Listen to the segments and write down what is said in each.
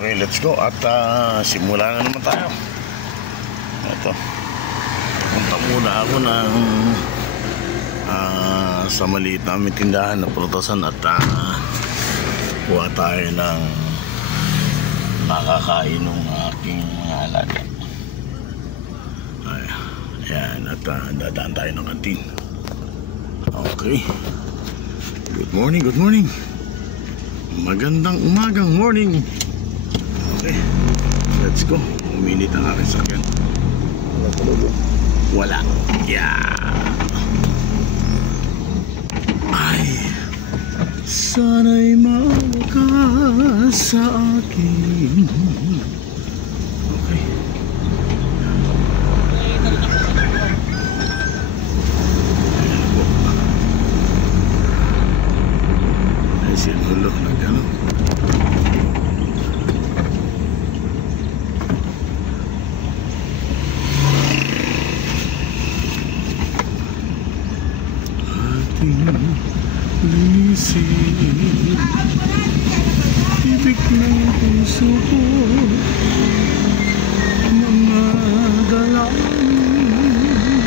Okay, let's go at simula na naman tayo. Ito, punta muna ako ng sa maliit na aming tindahan na prutasan at kuha tayo ng nakakain ng aking mga alaga. Ayan, at dadaan tayo ng kantin. Okay, good morning, good morning. Magandang umagang morning. Okay, let's go. Uminit ang aking sakyan. Wala. Yeah. Ay, sana'y maawa ka sa akin. Okay. Ayan po. Ay, sinulo na gano'n. Linisin ibig ng puso ko, mga dalangin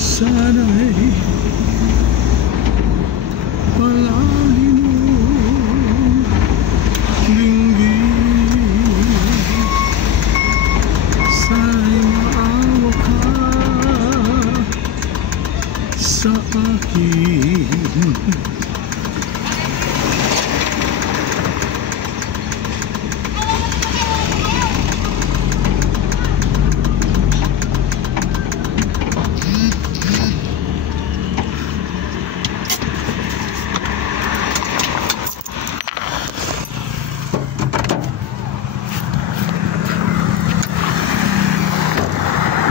sana'y palagi mong dinggin. Sana'y maawa ka sa akin.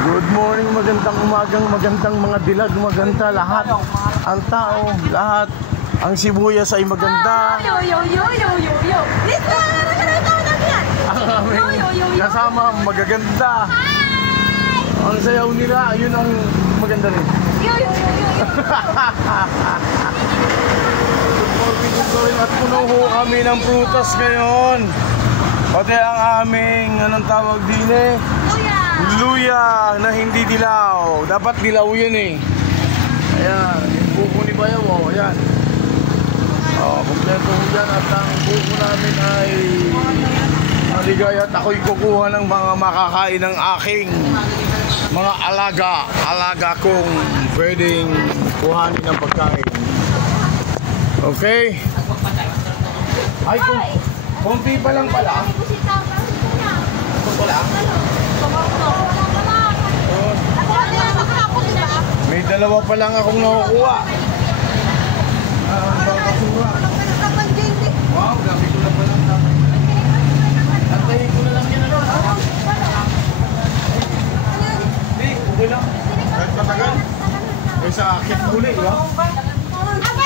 Good morning, magandang umagang, magandang mga dilag, maganda lahat. Ang tao, lahat. Ang sibuyas ay maganda. Ang aming kasama magaganda. Ang sayaw nila, yun ang maganda rin. At puno ho kami ng prutas ngayon. Pati ang aming, anong tawag din eh? Luya na hindi dilaw. Dapat dilaw yun eh. Ayan, yung buko ni Bayaw, oh, ayan. Kompleto ko dyan. At ang buko namin ay maligay. At ako'y kukuha ng mga makakain ng aking mga alaga kong pwedeng kuhanin ng pagkain. Okay? Ay, konti pa lang pala. Ito pa lang. May dalawa pa lang akong nakukuha. Wow, gabi ko na pa lang. Antayin ko na lang yan. Hindi, okay lang. Kahit matagal. Eh sa akit huli, di ba?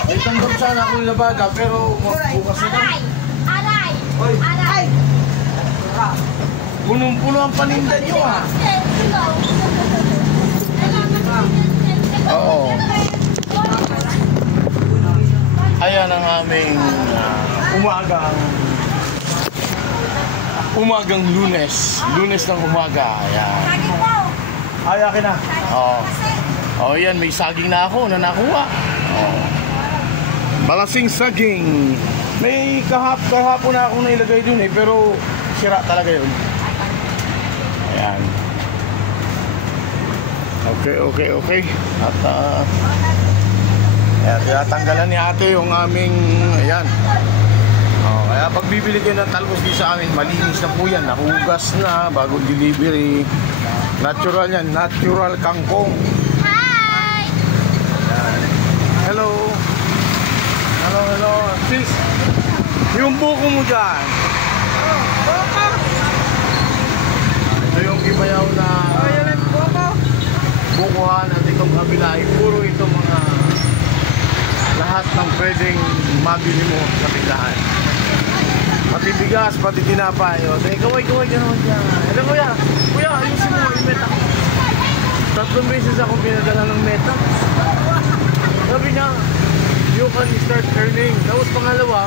May tanggap sana akong labada, pero bukas na lang. Aray! Punong-puno ang paninda nyo ha. Oo. Ayan ang aming umagang Lunes. Lunes ng umaga. Ayan. Ay, akin na. Oo, yan. May saging na ako na nakuha. Balasing saging. May kahapon na akong nailagay dun eh, pero sira talaga yun. Ayan. Okay. At kaya tanggalan ni ate yung aming ayan. Kaya pag bibili kayo ng talbos di sa amin, malinis na po yan, nahugas na bago delivery. Natural yan, natural kangkong. Hi! Hello. Sis, yung buko mo dyan. Ito yung Bayaw na bukuhan at itong kabila ay puro ito mga lahat ng pwedeng mabili mo sa tindahan. Pati bigas, pati tinapay. Kaway ka naman dyan. Hello kuya, ayusin mo yung meta. 3 beses ako pinadala ng meta. Sabi niya, you can start earning. Tapos pangalawa,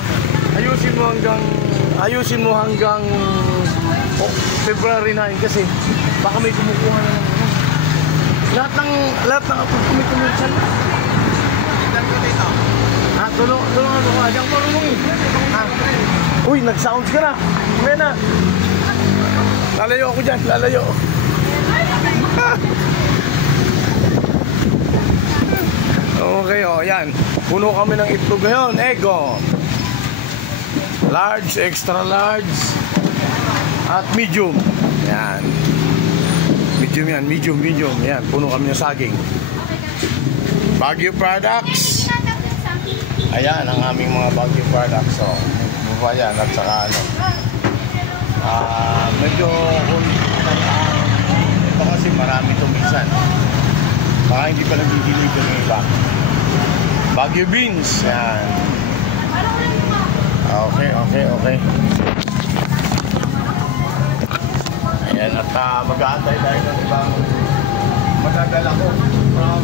ayusin mo hanggang February 9 kasi baka may kumukuha na ng lahat ng commercial. Tulungan mo ka diyang marunong eh. Uy, nag-sounds ka na. Ngayon na. Lalayo ako dyan, lalayo. Okay, oh, yan. Puno kami ng itlog ngayon. Ego. Large, extra large. At medium. Yan. Medium yan, medium. Yan, puno kami ng saging. Baguio products. Ayan, ang aming mga Baguio products. So, yan, at saka ano. Medyo ito kasi marami ito minsan. Baka hindi pa nagdidilig yung iba. Baguio beans. Yan. Okay. Ayan, at mag-aantay tayo ng ibang madadala ko from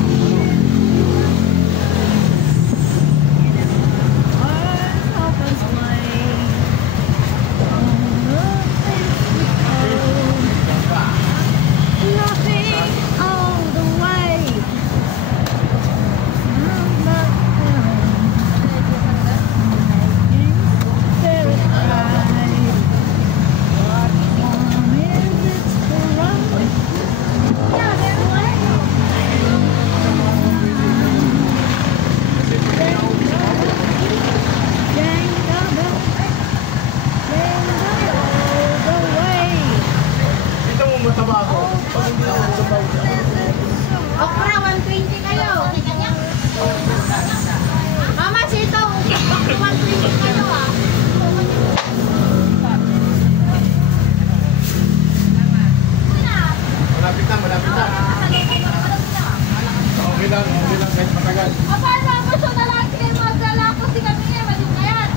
okra, 120 kayo. Mama, sitaw, 120 kayo ah. Malapit na. Okay lang kahit matagal. Paano gusto na lang kayo magdala ko si kami eh, malit na yan.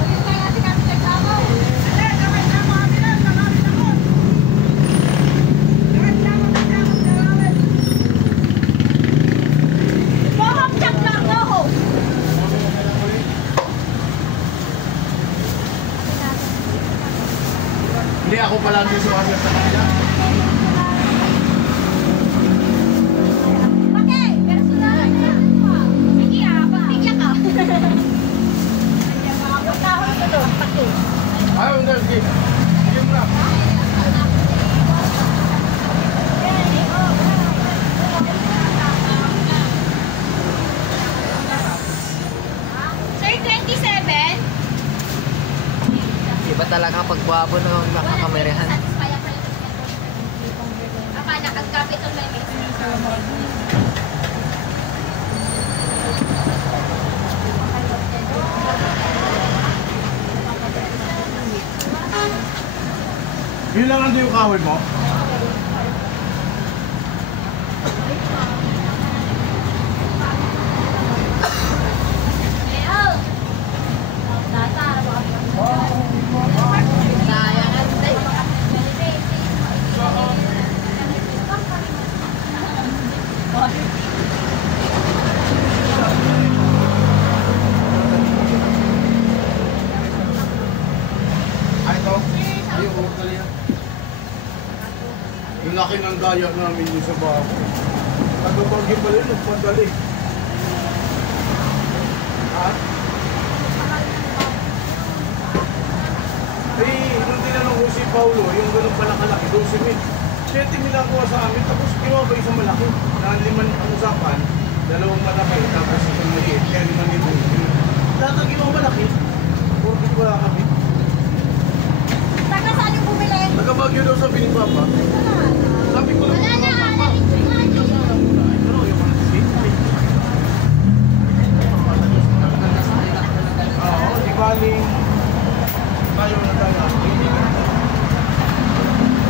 Malit na yan si kami nagtamaw. Hindi ako palagi sumasya sa kanila. Okay, personalan na yan. Sige pagbigyan ka. Pagkahon ko doon, pati. Ayaw, hindi. Sige mo na. Sir, 27? Iba talaga pagbuhabo na nakakamerehan. Apa, nakagkapit ang may Yun lang ang yung kahoy mo. Yung laki ng daya namin yung sa bako. Nagpapagin pala yun, nagpadali. Ha? Nung tinanong ko si Paulo, yung ganun pala kalaki, 12,000. 7,000 lang kuha sa amin, tapos kinuha ba isang malaki? Na 5 ang usapan, 2 malaki, tapos isang maliit, kaya 5,000. Lahat ang kinuha malaki, 40 wala kami. Saka saan yung bumili? Nagabagyo daw sabi ni Papa. Sabi ko lang, Wala na, Papa. Pero yung mga sisip. Oo, di baling tayo na tayo.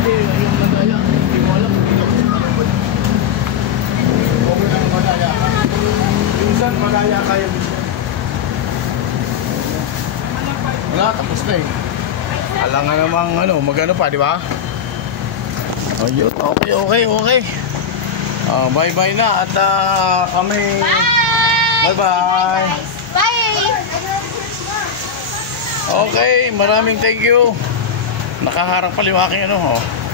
Hindi, yung nadaya. Hindi mo alam, hindi ako sinanong ba? Okay na yung madaya. Yung isan, madaya kaya minsan. Wala, tapos na eh. Alangan namang magano pa, di ba? Ayun, okay. Bye-bye na at kami... Bye! Bye-bye! Bye! Okay, maraming thank you. Nakaharap pala yung aking ano, oh.